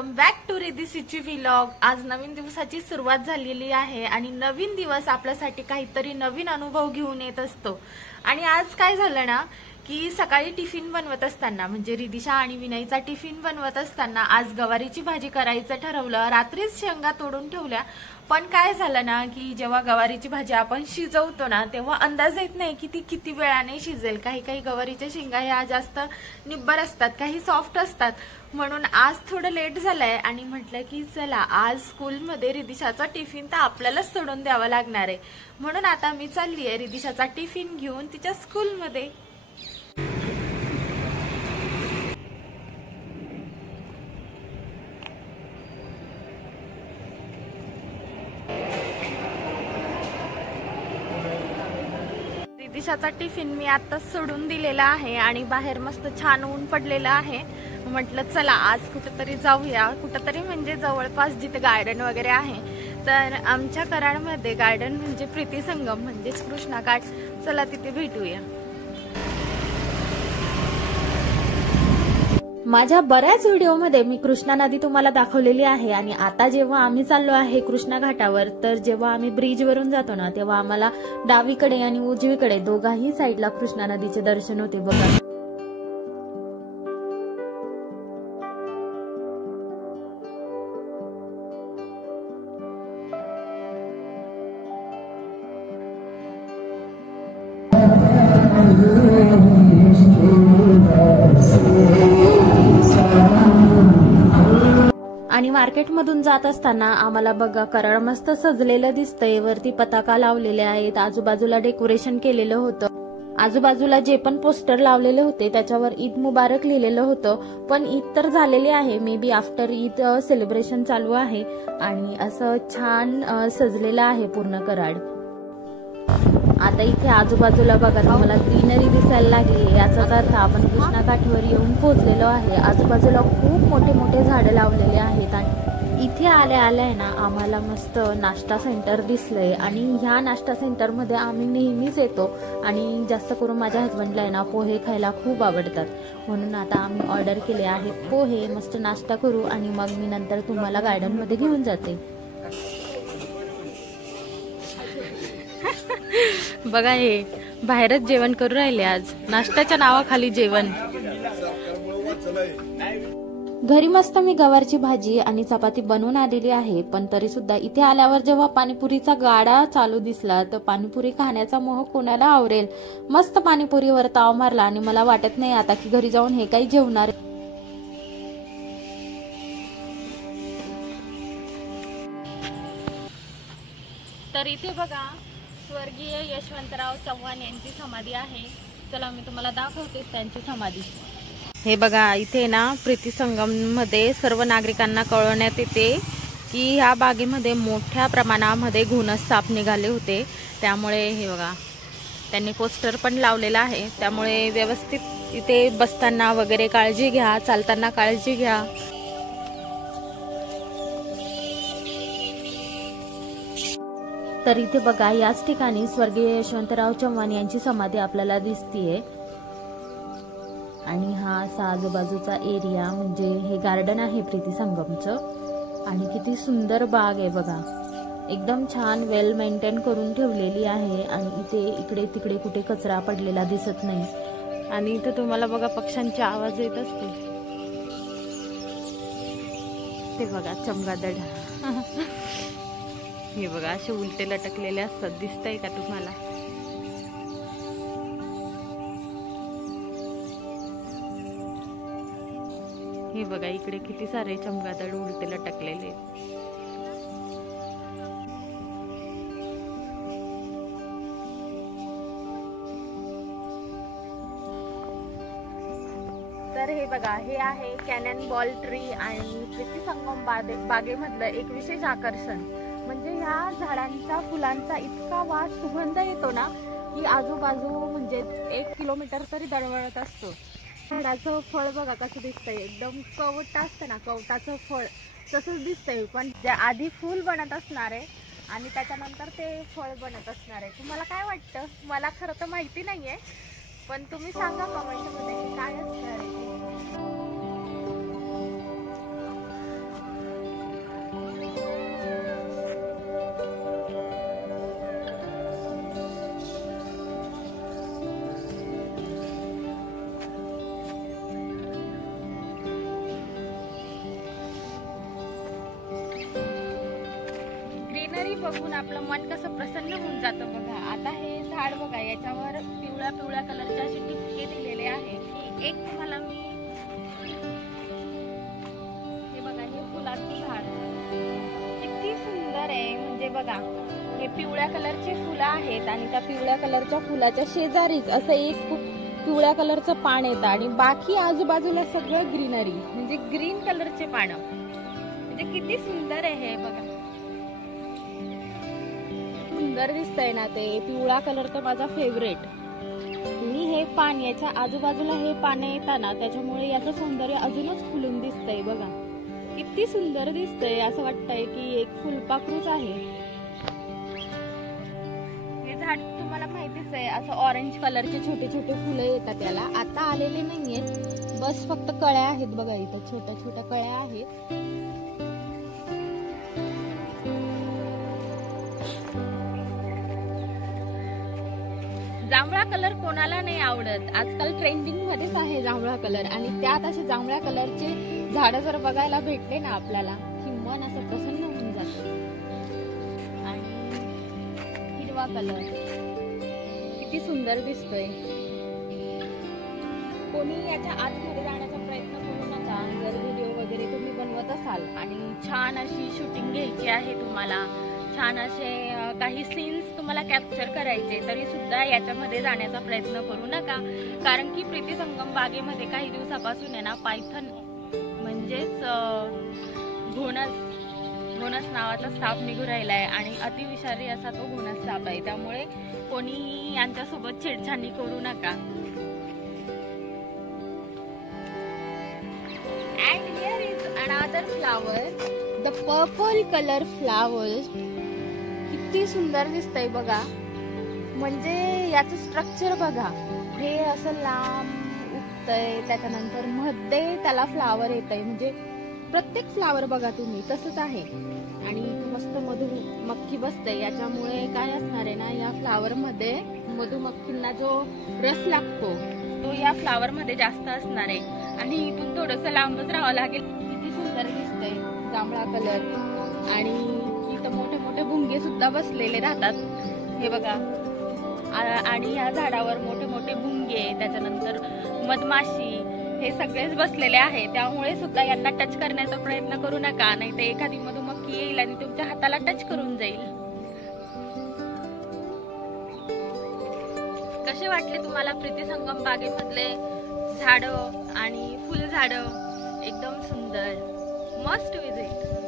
Welcome back to रिधिसीची vlog. आज नवीन दिवसाची सुरुवात झालेली आहे आणि नवीन दिवस आपल्यासाठी काहीतरी नवीन अनुभव घेऊन येत असतो। आणि आज काय झालं ना की सकाळी टिफिन बनवत असताना म्हणजे रिधिशा आणि विनयचा टिफिन बनवत असताना आज गवारीची भाजी करायचं ठरवलं। रात्रीच शेंगा तोडून ठेवल्या, पण काय झालं ना की जेव्हा गवारीची भाजी आपण शिजवतो ना तेव्हा अंदाज येत नाही की ती किती वेळाने शिजेल। काही काही गवारीच्या शेंगा ह्या जास्त निब्बर असतात, काही सॉफ्ट असतात, म्हणून आज थोडं लेट झालंय आणि म्हटलं की चला आज स्कूलमध्ये रिधिशाचा टिफिन तर आपल्यालाच सोडून द्यावा लागणार आहे, म्हणून आता मी चालली आहे रिधिशाचा टिफिन घेऊन तिच्या स्कूलमध्ये। रिधिशाचा टिफिन मी आताच सोडून दिलेला आहे आणि बाहेर मस्त छान ऊन पडलेलं आहे। म्हटलं चला आज कुठेतरी जाऊया, कुठेतरी म्हणजे जवळपास जिथे गार्डन वगैरे आहे। तर आमच्या कराडमध्ये गार्डन म्हणजे प्रीती संगम म्हणजेच कृष्णा घाट, चला तिथे भेटूया। माझ्या बऱ्याच व्हिडिओमध्ये मी कृष्णा नदी तुम्हाला दाखवलेली आहे आणि आता जेव्हा आम्ही चाललो आहे कृष्णा घाटावर, तर जेव्हा आम्ही ब्रिज वरून जातो ना तेव्हा आम्हाला डावीकडे आणि उजवीकडे दोघाही साईडला कृष्णा नदीचे दर्शन होते बघा। आणि मार्केटमधून जात असताना आम्हाला बघा कराड मस्त सजलेलं दिसतंय, वरती पताका लावलेले आहेत, आजूबाजूला डेकोरेशन केलेलं होतं। आजूबाजूला जे पण पोस्टर लावलेले होते त्याच्यावर ईद मुबारक लिहिलेलं होतं, पण ईद तर झालेली आहे, may be after Eid celebration चालू आहे। आणि असं छान सजलेलं आहे पूर्ण कराड। आता इथे आजूबाजूला बघा तुम्हाला ग्रीनरी दिसायला लागली, याचाच अर्थ आपण कृष्णा घाटावर येऊन पोहोचलेलो आहे। आजूबाजूला खूप मोठे मोठे झाडे लावलेले आहेत आणि इथे आल्या आल्या ना आम्हाला मस्त नाश्ता सेंटर दिसलंय आणि ह्या नाश्ता सेंटर मध्ये आम्ही नेहमीच येतो आणि जास्त करून माझ्या हसबंडला आहे ना पोहे खायला खूप आवडतात, म्हणून आता आम्ही ऑर्डर केले आहेत पोहे। मस्त नाश्ता करू आणि मग मी नंतर तुम्हाला गार्डन मध्ये घेऊन जाते। बघा हे बाहेरच जेवण करू राहिले, आज नाश्त्याच्या नावाखाली जेवण। घरी मस्त मी गवारची भाजी आणि चपाती बनवून आलेली आहे, पण तरी सुद्धा इथे आल्यावर जेव्हा पाणीपुरीचा गाडा चालू दिसला तर पाणीपुरी खाण्याचा मोह कोणाला आवरेल। मस्त पाणीपुरीवर ताव मारला आणि मला वाटत नाही आता की घरी जाऊन हे काही जेवणार। तर इथे बघा स्वर्गीय यशवंतराव चव्हाण यांची समाधी आहे, चला मी तुम्हाला दाखवते त्यांची समाधी। हे बघा इथे ना प्रीती संगम मध्ये सर्व नागरिकांना कळवण्यात येते की ह्या बागेमध्ये मोठ्या प्रमाणामध्ये घोणस साप निघाले होते, त्यामुळे हे बघा त्यांनी पोस्टर पण लावलेला आहे, त्यामुळे व्यवस्थित इथे बसताना वगैरे काळजी घ्या, चालताना काळजी घ्या। तर इथे बघा याच ठिकाणी स्वर्गीय यशवंतराव चव्हाण यांची समाधी आपल्याला दिसतीये आणि हा असा आजूबाजूचा एरिया म्हणजे हे गार्डन आहे प्रीती संगमचं आणि किती सुंदर बाग आहे बघा, एकदम छान वेल मेंटेन करून ठेवलेली आहे आणि इथे इकडे तिकडे कुठे कचरा पडलेला दिसत नाही। आणि इथे तुम्हाला बघा पक्ष्यांचे आवाज येत असते, ते बघा चमगादड हे बघा असे उलटे लटकलेले असतात, दिसतंय का तुम्हाला? हे बघा इकडे किती सारे चमगादड उलटे लटकलेले। तर हे बघा हे आहे कॅनन बॉल ट्री आणि प्रीती संगम बागेमधलं एक विशेष आकर्षण म्हणजे ह्या झाडांच्या फुलांचा इतका वास सुगंध येतो ना की आजूबाजू म्हणजे 1 किलोमीटर तरी दळवळत असतो। झाडाचं फळ बघा कसं दिसतंय, एकदम कवट असतं ना कवटाचं फळ तसंच दिसतंय, पण आधी फूल बनत असणार आहे आणि त्याच्यानंतर ते फळ बनत असणार आहे। तुम्हाला काय वाटतं? मला खरं तर माहिती नाहीये, पण तुम्ही सांगा कमेंट मध्ये की काय असणार आहे। बघून आपलं मन कसं प्रसन्न होऊन जातं बघा. आता हे झाड बघा, याच्यावर पिवळ्या पिवळ्या कलरचे असे टिपके दिलेले आहे. एक तुम्हाला मी हे बघा, हे फुलाचं झाड किती सुंदर आहे. म्हणजे बघा, हे पिवळ्या कलरचे फुलं आहेत आणि त्या पिवळ्या कलरच्या फुलाच्या शेजारीच असं एक पिवळ्या कलरचं पान येतं आणि बाकी आजूबाजूला सगळं ग्रीनरी, म्हणजे ग्रीन कलरचे पानं. म्हणजे किती सुंदर आहे हे बघा, सुंदर दिसतंय ना ते. पिवळा कलर तर माझा फेवरेट. मी हे पान, याच्या आजूबाजूला हे पाने येताना त्याच्यामुळे याचं सौंदर्य अजूनच खुलून दिसतंय बघा. किती सुंदर दिसतंय, असं वाटतंय की एक फुलपाखरूच आहे. हे झाड तुम्हाला माहितीच आहे, असं ऑरेंज कलरचे छोटे छोटे फुलं येतात त्याला. आता आलेले नाहीयेत, बस फक्त कळ्या आहेत बघा, इथं छोट्या छोट्या कळ्या आहेत. जांभळा कलर कोणाला नाही आवडत, आजकाल ट्रेंडिंग मध्येच आहे जांभळा कलर. आणि त्यात असे जांभळ्या कलरचे झाड जर बघायला भेटले ना आपल्याला, की मन असं प्रसन्न होऊन जातं. आणि हिरवा कलर किती सुंदर दिसतोय. कोणी याच्या आतमध्ये जाण्याचा प्रयत्न करू नका. जर व्हिडिओ वगैरे तुम्ही बनवत असाल आणि छान अशी शूटिंग घ्यायची आहे तुम्हाला, छान असे काही सीन्स तुम्हाला कॅप्चर करायचे, तरी सुद्धा याच्यामध्ये जाण्याचा प्रयत्न करू नका. कारण की प्रीती संगम बागेमध्ये काही दिवसापासून आहे ना, पायथन म्हणजेच घोणस नावाचा साप निघू राहिलाय आणि अतिविषारी असा तो घोणस साप आहे. त्यामुळे कोणीही यांच्यासोबत छेडछाडी करू नका. And here is another flower, the purple color flower. किती सुंदर दिसतंय बघा. म्हणजे याचं स्ट्रक्चर बघा, हे असं लांब उगतंय, त्याच्यानंतर मध्ये त्याला फ्लावर येतंय. म्हणजे प्रत्येक फ्लावर बघा तुम्ही तसंच आहे. आणि मस्त मधुमक्खी बसते, याच्यामुळे काय असणार आहे ना, या फ्लावर मध्ये मधुमक्खींना जो रस लागतो तो या फ्लावर मध्ये जास्त असणार आहे. आणि इथून थोडस लांबच राहावं लागेल. किती सुंदर दिसतंय जांभळा कलर. आणि इथं मोठे मोठे भुंगे सुद्धा बसलेले राहतात हे बघा. आणि या झाडावर मोठे मोठे भुंगे, त्याच्यानंतर मधमाशी, हे सगळेच बसलेले आहे. त्यामुळे सुद्धा यांना टच करण्याचा प्रयत्न करू नका, नाही तर एखादी मधुमक्खी येईल आणि तुमच्या हाताला टच करून जाईल. कसे वाटले तुम्हाला प्रीती संगम बागेमधले झाडं आणि फुलझाडं? एकदम सुंदर, मस्ट विजिट.